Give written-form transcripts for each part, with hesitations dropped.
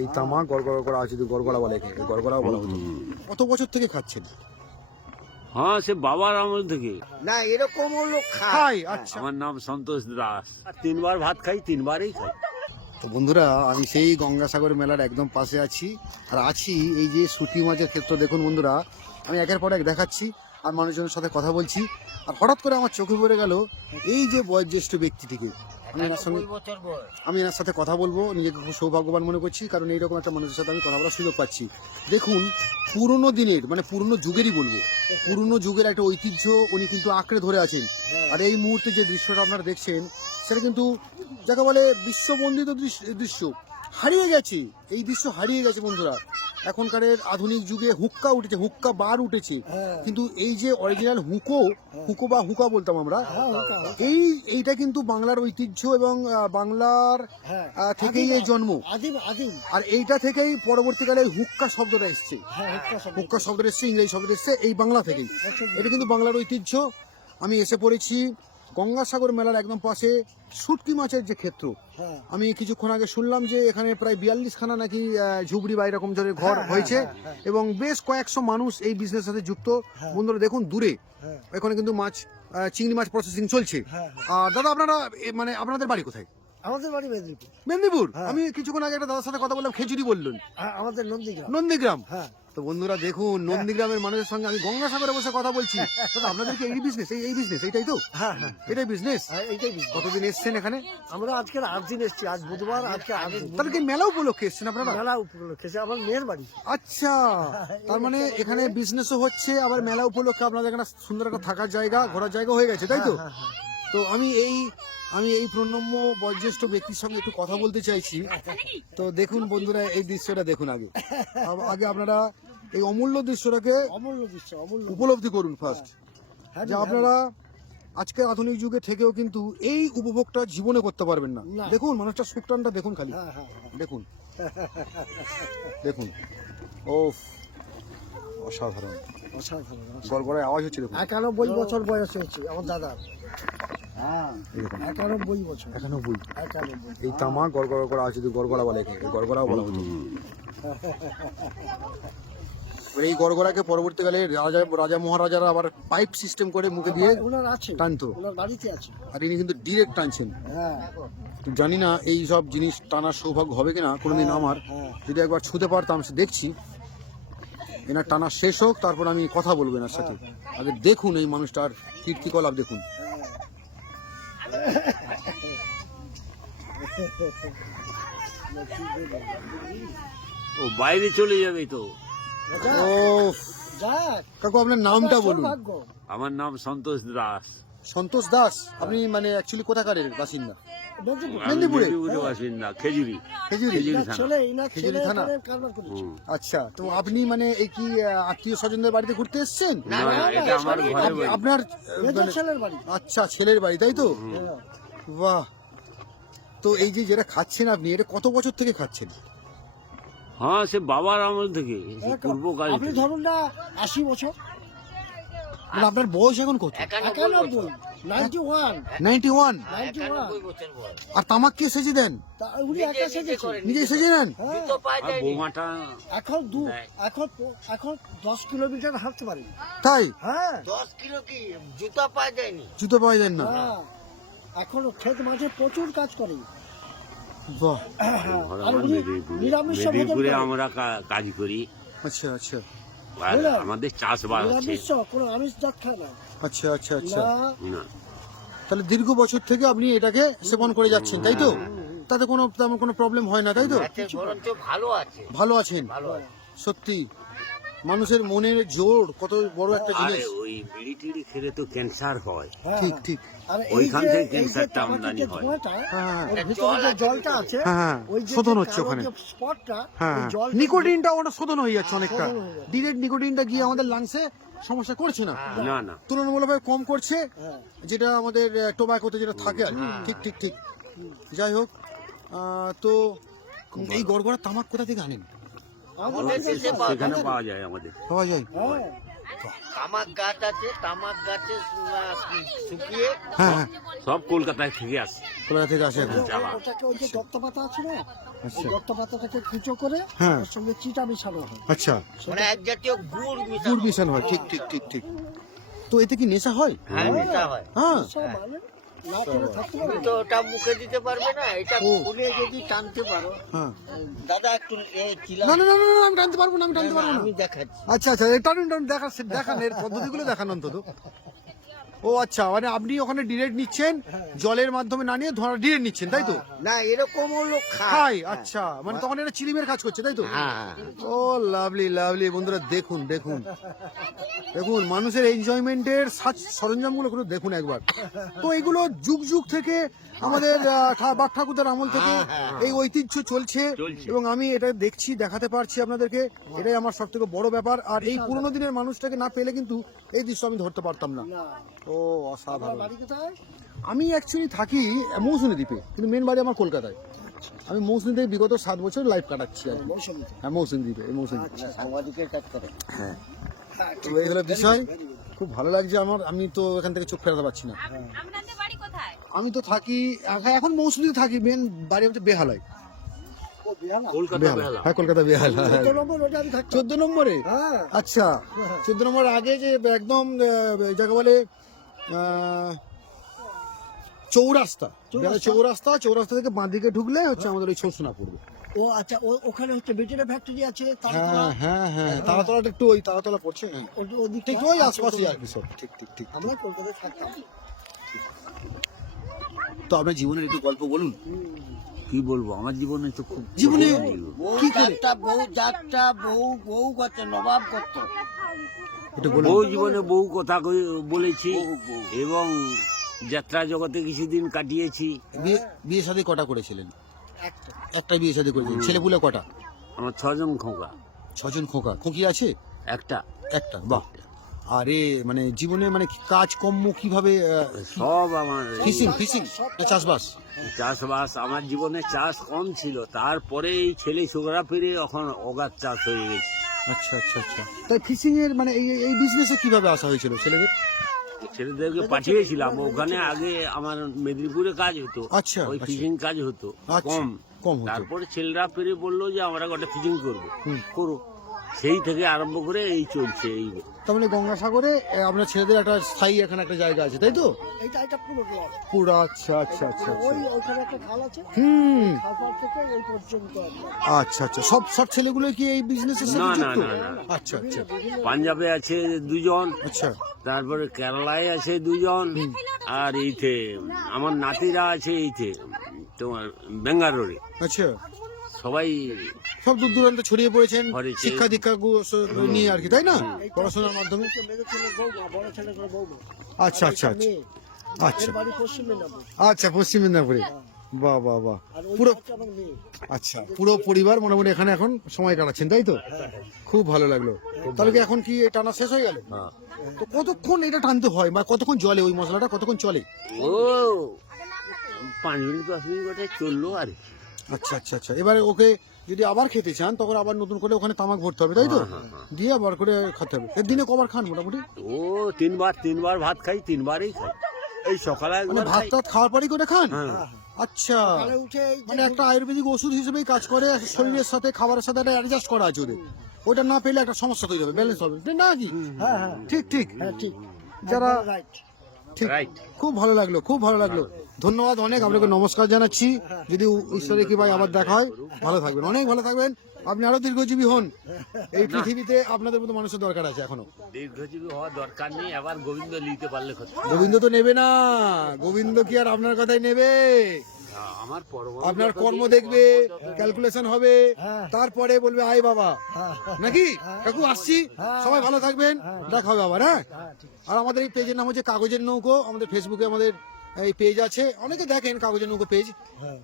এই তামাক গড়গড় করা আছে, গড়গড়া বলে, গড়গড়া বলা হতো। কত বছর থেকে খাচ্ছেন? হ্যাঁ, সে বাবার আমল থেকে না এরকম লোক খায়। খাই, আচ্ছা। আমার নাম সন্তোষ দাস। আর 3 বার ভাত খাই, 3 বারই খাই। তো বন্ধুরা, আমি সেই গঙ্গাসাগর মেলার একদম পাশে আছি, আর আছি এই যে শুঁটি মাছের ক্ষেত্র। দেখুন বন্ধুরা, আমি একের পর এক দেখাচ্ছি আর মানুষজনের সাথে কথা বলছি, আর হঠাৎ করে আমার চোখে পড়ে গেল এই যে বয়োজ্যেষ্ঠ ব্যক্তিটিকে। আমি এনার সাথে কথা বলবো, নিজেকে খুব সৌভাগ্যবান মনে করছি, কারণ এইরকম একটা মানুষের সাথে আমি কথা বলার সুযোগ পাচ্ছি। দেখুন, পুরনো দিনের, মানে পুরনো যুগেরই বলবো, পুরনো যুগের একটা ঐতিহ্য উনি কিন্তু আঁকড়ে ধরে আছেন। আর এই মুহূর্তে যে দৃশ্যটা আপনারা দেখছেন, সেটা কিন্তু যাকে বলে বিশ্ববন্দিত দৃশ্য, হারিয়ে গেছে। এই দৃশ্য হারিয়ে গেছে বন্ধুরা। এখনকারের আধুনিক যুগে হুক্কা উঠেছে, হুক্কা বার উঠেছে, কিন্তু এই যে অরিজিনাল হুকো বা হুকা বলতাম আমরা, এইটা কিন্তু বাংলার ঐতিহ্য এবং বাংলার থেকেই এই জন্ম। আর এইটা থেকেই পরবর্তীকালে হুক্কা শব্দটা এসছে। হুক্কা শব্দটা এসছে, ইংরেজি শব্দটা এসছে এই বাংলা থেকেই। এটা কিন্তু বাংলার ঐতিহ্য। আমি এসে পড়েছি গঙ্গাসাগর মেলার একদম পাশে শুটকি মাছের যে ক্ষেত্র। আমি কিছুক্ষণ আগে শুনলাম যে এখানে প্রায় 42খানা নাকি ঝুবড়ি বা এরকম ধরনের ঘর হয়েছে, এবং বেশ কয়েকশো মানুষ এই বিজনেসের সাথে যুক্ত। বন্ধুরা দেখুন, দূরে এখানে কিন্তু মাছ, চিংড়ি মাছ প্রসেসিং চলছে। আর দাদা, আপনারা মানে আপনাদের বাড়ি কোথায়? আমাদের বাড়ি মেদিনীপুর। মেদিনীপুর? আমি কিছুক্ষণ আগে একটা দাদার সাথে কথা বললাম, খেজুরি বললেন। আমাদের নন্দীগ্রাম। নন্দীগ্রাম? হ্যাঁ। তো বন্ধুরা দেখুন, নন্দীগ্রামের মানুষের সঙ্গে আমি গঙ্গাসাগরে বসে কথা বলছি। দাদা, আপনাদের কি এই বিজনেস, এই বিজনেস এইটাই তো? হ্যাঁ হ্যাঁ, এটাই বিজনেস? এইটাই business। কতদিন এসছেন এখানে? আমরা আজকে 8 দিন এসেছি, আজ বুধবার, আজকে 8 দিন। তাহলে কি মেলা উপলক্ষে এসছেন আপনারা? মেলা উপলক্ষে আমার মেয়ের বাড়ি। আচ্ছা, তার মানে এখানে বিজনেসও হচ্ছে, আবার মেলা উপলক্ষে আপনাদের এখানে সুন্দর একটা থাকার জায়গা, ঘোরার জায়গা হয়ে গেছে, তাই তো? তো আমি এই প্রণম্য বয়োজ্যেষ্ঠ ব্যক্তির সঙ্গে একটু কথা বলতে চাইছি। তো দেখুন বন্ধুরা, এই দৃশ্যটা দেখুন। আগে আপনারা এই অমূল্য দৃশ্যটাকে উপলব্ধি করুন ফার্স্ট, যে আপনারা আজকের আধুনিক যুগে থেকেও কিন্তু এই উপভোগটা জীবনে করতে পারবেন না। দেখুন মানুষটা সুখটানটা দেখুন, খালি দেখুন দেখুন। ও অসাধারণ, গড়গড়ায় আওয়াজ হচ্ছে। দেখুন 91 বছর বয়স হয়েছে আমার দাদার। 91 বছর। 91? এই তামাক গড়গড় করা আছে, গড়গড়া বলে, গড়গড়াও বলা হতো। এই গড়গড়াকে পরবর্তীকালে রাজা মহারাজারা আবার পাইপ সিস্টেম করে মুখে দিয়ে টানতো, আর ইনি কিন্তু ডিরেক্ট টানছেন। জানি না এই সব জিনিস টানার সৌভাগ্য হবে কিনা কোনোদিন আমার। যদি একবার ছুঁতে পারতাম, দেখছি এনার টানা শেষ হোক, তারপর আমি কথা বলবো এনার সাথে। আগে দেখুন এই মানুষটার কীর্তিকলাপ দেখুন। ও বাইরে চলে যাবে তো। ও কাকু, আপনার নামটা বলুন। আমার নাম সন্তোষ দাস। সন্তোষ দাস? আপনি মানে অ্যাকচুয়ালি কোথাকারের বাসিন্দা? মেদিনীপুরের বাসিন্দা, খেজুরি থানা। আচ্ছা, তো আপনি মানে এই কি আত্মীয় স্বজনদের বাড়িতে ঘুরতে এসেছেন? এটা আমার আপনার আচ্ছা, ছেলের বাড়ি, তাই তো? বাহ। তো এই যে যেটা খাচ্ছেন আপনি, এটা কত বছর থেকে খাচ্ছেন? হ্যাঁ, সে বাবার আমল থেকে, পূর্বকাল। আপনি ধরুন না 80 বছর। মানে আপনার বয়স এখন কত? 91? আর তামাক কে সেজে দেন? নিজে সেজে নেন? বৌমাটা এখন 10 কিলোমিটার হাঁটতে পারি। তাই? হ্যাঁ। 10 কিলো কি জুতা পাওয়া যায়নি? জুতো পাওয়া যায় না? এখন ক্ষেত মাঝে প্রচুর কাজ করে। বাহ। মেদিনীপুরে আমরা কাজ করি। আচ্ছা আচ্ছা আমাদের চাষবাস আছে। কোনো আমিষ জাত খায় না। আচ্ছা আচ্ছা আচ্ছা। না, তাহলে দীর্ঘ বছর থেকে আপনি এটাকে সেবন করে যাচ্ছেন, তাই তো? তাতে তেমন কোনো প্রবলেম হয় না, তাই তো? বরঞ্চ ভালো আছে। ভালো আছেন? সত্যি মানুষের মনের জোর কত বড় একটা জিনিস। ওই বিড়ি টিড়ি খেলে তো ক্যান্সার হয়। ঠিক ঠিক। ওইখান থেকে ক্যান্সারটা আমদানি হয়। জলটা আছে, শোধন হচ্ছে ওখানে। হ্যাঁ, নিকোটিনটা ওটা শোধন হয়ে যাচ্ছে অনেকটা। ডিরেক্ট নিকোটিনটা গিয়ে আমাদের লাংসে সমস্যা করছে না, না, তুলনামূলকভাবে কম করছে, যেটা আমাদের টোবাকোতে যেটা থাকে আর কি। ঠিক ঠিক ঠিক। যাই হোক, তো এই গড়গড়া তামাক কোথা থেকে আনেন? সেখানে পাওয়া যায়, আমাদের পাওয়া যায়। তামাক গাছ আছে, তামাক গাছে শুকিয়ে হ্যাঁ হ্যাঁ সব কলকাতায় থেকে আসে। কলকাতা থেকে আসে এখন। ওটাকে ওই যে দত্তপাতা আছে না, আচ্ছা। ওই দত্তপাতাটাকে কুচো করে হ্যাঁ। ওর সঙ্গে চিটা মিশানো হয়। আচ্ছা, মানে এক জাতীয় গুড় গুড় মিশানো। মিশানো হয়, ঠিক ঠিক ঠিক ঠিক। তো এতে কি নেশা হয়? হ্যাঁ, মিশা হয়। হ্যাঁ, সব মানে না খেলে থাকতে পারবে তুমি না। তো ওটা মুখে দিতে পারবে না, এটা ও। খুলে যদি টানতে পারো। হ্যাঁ। দাদা একটু চিলা, না না না না না, আমি টানতে পারবো না, আমি টানতে পারবো না। আমি দেখাচ্ছি। আচ্ছা আচ্ছা, টানুন টানুন, দেখান এর পদ্ধতিগুলো দেখান অন্তত। ও আচ্ছা, মানে আপনি ওখানে ডিরেক্ট নিচ্ছেন, জলের মাধ্যমে না নিয়ে ধরা ডিরেক্ট নিচ্ছেন, তাই তো? না, এরকম হলো খাই, আচ্ছা, মানে তখন এটা চিলিমের কাজ করছে, তাই তো? হ্যাঁ। ও লাভলি লাভলি, বন্ধুরা দেখুন দেখুন দেখুন, মানুষের এনজয়মেন্টের সরঞ্জামগুলো একটু দেখুন একবার। তো এগুলো যুগ যুগ থেকে আমাদের বাপ ঠাকুরদার আমল থেকে এই ঐতিহ্য চলছে, এবং আমি এটা দেখছি, দেখাতে পারছি আপনাদেরকে, এটাই আমার সব থেকে বড় ব্যাপার। আর এই পুরোনো দিনের মানুষটাকে না পেলে কিন্তু এই দৃশ্য আমি ধরতে পারতাম না। না, ও আপনার অসাধারণ। বাড়ি কোথায়? আমি অ্যাকচুয়ালি থাকি মৌসুমী দ্বীপে, কিন্তু মেন বাড়ি আমার কলকাতায়। আমি মৌসুমী দ্বীপে বিগত 7 বছর লাইফ কাটাচ্ছি আর কি। মৌসুমীতে। হ্যাঁ, মৌসুমী দ্বীপে, এই মৌসুমী দ্বীপে। সাংবাদিকের কাজ করে। হ্যাঁ, হ্যাঁ, তো ঠিক এই হলো আছে, বিষয়। very good, very good. খুব ভালো লাগছে আমার, আমি তো এখান থেকে চোখ ফেরাতে পারছি না। আপনাদের বাড়ি কোথায়? আমি তো থাকি এখন মৌসুমীতে থাকি, মেন বাড়ি হচ্ছে বেহালায়। ও, বিহালা? কলকাতা বেহালা। হ্যাঁ, কলকাতা বেহালা। 14 নম্বর রোডে আমি থাকতাম। 14 নম্বরে? হ্যাঁ। আচ্ছা, 14 নম্বর আগে যে একদম যাকে বলে চৌরাস্তা, চৌরাস্তা থেকে বাঁ দিকে ঢুকলে হচ্ছে আমাদের ওই ছোসনা পড়বে। ও আচ্ছা, ওখানে হচ্ছে বেটের ফ্যাক্টরি আছে, হ্যাঁ হ্যাঁ হ্যাঁ, তারাতলাটা একটু ওই তারাতলা পড়ছে, হ্যাঁ ওদিকে ঠিক ওই আশপাশই আর কি সব, ঠিক ঠিক ঠিক। আমরা কলকাতায় থাকতাম। তো আপনার জীবনের একটু গল্প বলুন। কি বলবো, আমার জীবনে তো খুব জীবনে বউ কি করে? যাত্রা বউ করছে, নবাব করতো। একটু বলুন। বউ জীবনে বহু কথা বলেছি, এবং যাত্রা জগতে কিছুদিন কাটিয়েছি। বিয়ে শাদী কটা করেছিলেন? একটা। একটা বিয়ে শাদী করেছিলেন। ছেলেপুলে কটা? আমার 6 জন খোকা। 6 জন খোকা। খুকি আছে? একটা। একটা, বাহ। আরে মানে জীবনে মানে কাজ কর্ম কিভাবে? সব আমার ফিশিং না চাষবাস? চাষবাস। আমার জীবনে চাষ কম ছিল, তারপরে এই ছেলে ছোকরা ফিরে এখন অগাধ চাষ হয়ে গেছে। আচ্ছা আচ্ছা আচ্ছা। তাই ফিশিং এর মানে এই বিজনেসে কিভাবে আসা হয়েছিল ছেলেদের? ছেলেদেরকে পাঠিয়েছিলাম ওখানে, আগে আমার মেদিনীপুরে কাজ হতো, আচ্ছা, ওই আচ্ছা। ফিশিং কাজ হতো আচ্ছা, কম হতো। তারপরে ছেলেরা ফিরে বললো যে আমরা একটা ফিশিং করবো, হুম। করো। সেই থেকে আরম্ভ করে এই চলছে। এই তার মানে গঙ্গাসাগরে আপনার ছেলেদের একটা স্থায়ী এখানে একটা জায়গা আছে, তাই তো? এটা পুরো ব্লক। পুরো, আচ্ছা আচ্ছা আচ্ছা আচ্ছা। ওইখানে একটা খাল আছে, হুম, খালপাড় থেকে ওই পর্যন্ত আপনার। আচ্ছা আচ্ছা। সব ছেলেগুলো কি এই বিজনেসের সাথে না, না, যুক্ত? না, না। আচ্ছা আচ্ছা পাঞ্জাবে আছে 2 জন, আচ্ছা। তারপরে কেরালায় আছে 2 জন, আর এইতে আমার নাতিরা আছে এইতে তোমার বেঙ্গালোরে। আচ্ছা, সবাই সব দূর দূরান্ত ছড়িয়ে পড়েছেন পড়েছে। শিক্ষা দীক্ষা নিয়ে আর কি, তাই না? পড়াশোনার মাধ্যমে। মেজর ছেলের বৌমা, বড় ছেলের বৌমা। আচ্ছা আচ্ছা আচ্ছা মেয়ে। আচ্ছা এর বাড়ি পশ্চিম মেদিনীপুর। আচ্ছা, পশ্চিম মেদিনীপুরে। বাহ বাহ বাহ। আর ওই পুরো, হচ্ছে আমার মেয়ে। আচ্ছা, পুরো পরিবার মোটামুটি এখানে এখন সময় কাটাচ্ছেন, তাই তো? খুব ভালো লাগলো। তাহলে কি এখন কি এই টানা শেষ হয়ে গেল? তো কতক্ষণ এটা টানতে হয়, বা কতক্ষণ চলে ওই মশলাটা, কতক্ষণ চলে? ও 5 মিনিট 10 মিনিট করে চললো আর কি। আচ্ছা আচ্ছা আচ্ছা। এবারে ওকে যদি আবার খেতে চান তখন আবার নতুন করে ওখানে তামাক ভরতে হবে, তাই তো? দিয়ে আবার করে খেতে হবে। এর দিনে কবার খান মোটামুটি? ও 3 বার ভাত খাই, 3বারই খাই। এই সকালে মানে একবার ভাত খাই। টাত খাওয়ার পরই করে খান? হ্যাঁ। আচ্ছা, সকালে উঠে এই যে মানে একটা আয়ুর্বেদিক ওষুধ হিসেবেই কাজ করে, শরীরের সাথে খাবারের সাথে একটা অ্যাডজাস্ট করা আছে ওদের। ওটা না পেলে একটা সমস্যা তৈরি হবে, ব্যালেন্স হবে না কি? হ্যাঁ হ্যাঁ ঠিক ঠিক। হ্যাঁ, ঠিক। যারা রাইট। ঠিক, Right. খুব ভালো লাগলো, খুব ভালো লাগলো। ধন্যবাদ অনেক, আপনাকে নমস্কার জানাচ্ছি। যদি ঈশ্বরের কি ভাই আবার দেখা হয়, ভালো থাকবেন, অনেক ভালো থাকবেন। আপনি আরো দীর্ঘজীবী হন। এই পৃথিবীতে আপনাদের মতো মানুষের দরকার আছে এখনো। দীর্ঘজীবী হওয়ার দরকার নেই, আবার গোবিন্দ নিতে পারলে কথা। গোবিন্দ তো নেবে না, গোবিন্দ কি আর আপনার কথাই নেবে? আমার পরবর্তী আপনার কর্ম দেখবে, ক্যালকুলেশন হবে, তারপরে বলবে আয় বাবা, নাকি? কাকু আসছি, সবাই ভালো থাকবেন, দেখা হবে আবার। হ্যাঁ, আর আমাদের এই পেজের নাম হচ্ছে কাগজের নৌকো। আমাদের ফেসবুকে আমাদের এই পেজ আছে, অনেকে দেখেন কাগজের নৌকো পেজ,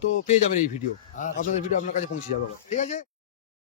তো পেয়ে যাবেন এই ভিডিও, আপনাদের ভিডিও আপনার কাছে পৌঁছে যাবে আবার। ঠিক আছে।